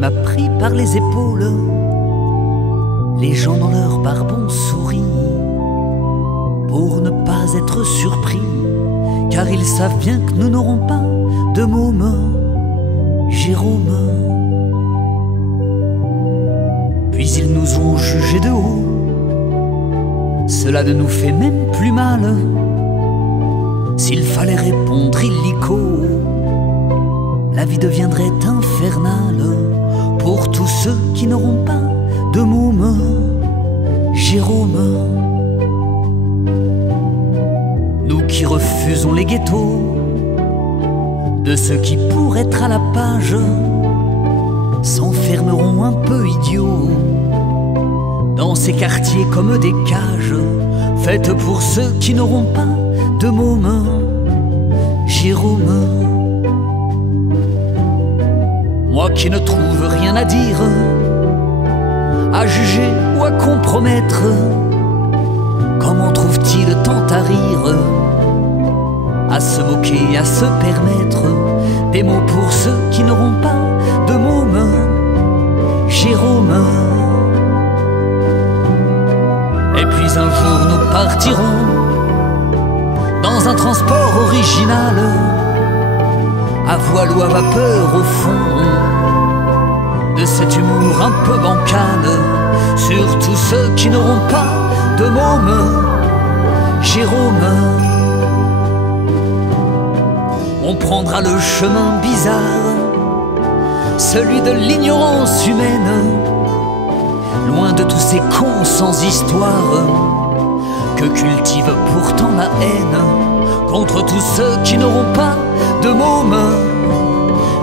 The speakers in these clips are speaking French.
m'a pris par les épaules. Les gens dans leur barbon sourient pour ne pas être surpris, car ils savent bien que nous n'aurons pas de môme, Jérôme. Puis ils nous ont jugés de haut, cela ne nous fait même plus mal. S'il fallait répondre illico, la vie deviendrait infernale pour tous ceux qui n'auront pas de môme, Jérôme. Nous qui refusons les ghettos de ceux qui, pour être à la page, s'enfermeront un peu idiots dans ces quartiers comme des cages faites pour ceux qui n'auront pas de môme, Jérôme. Moi qui ne trouve rien à dire, à juger ou à compromettre, comment trouve-t-il tant à rire, à se moquer, à se permettre des mots pour ceux qui n'auront pas de môme, Jérôme. Et puis un jour nous partirons dans un transport original, à voile ou à vapeur au fond, de cet humour un peu bancal, sur tous ceux qui n'auront pas de môme, Jérôme. On prendra le chemin bizarre, celui de l'ignorance humaine, loin de tous ces cons sans histoire que cultive pourtant la haine contre tous ceux qui n'auront pas de môme,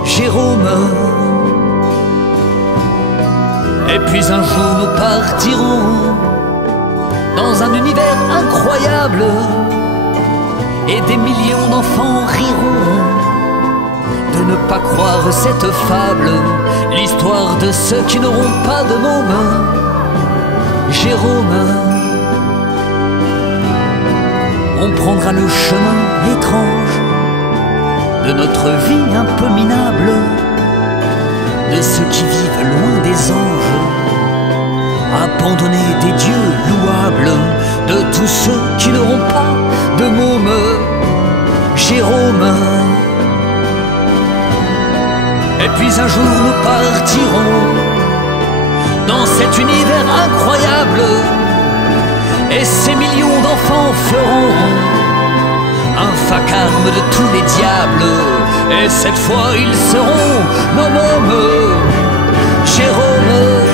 Jérôme. Et puis un jour nous partirons dans un univers incroyable, et des millions d'enfants riront de ne pas croire cette fable, l'histoire de ceux qui n'auront pas de môme, Jérôme. On prendra le chemin étrange de notre vie un peu minable, de ceux qui vivent loin des anges, abandonnés des dieux louables, de tous ceux qui n'auront pas de môme, Jérôme. Et puis un jour nous partirons dans cet univers incroyable, et ces millions d'enfants feront un vacarme de tous les diables, et cette fois ils seront nos mômes, Jérôme.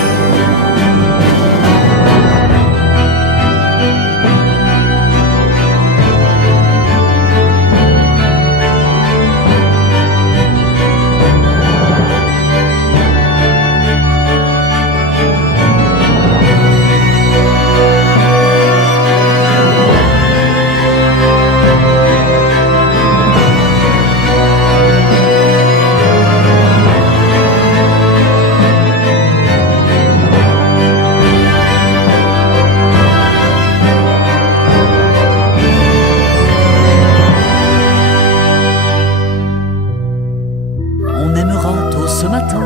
Ce matin,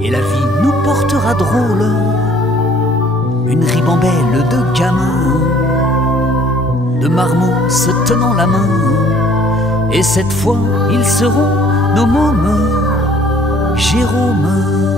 et la vie nous portera drôle une ribambelle de gamins, de marmots se tenant la main, et cette fois ils seront nos mômes, Jérôme.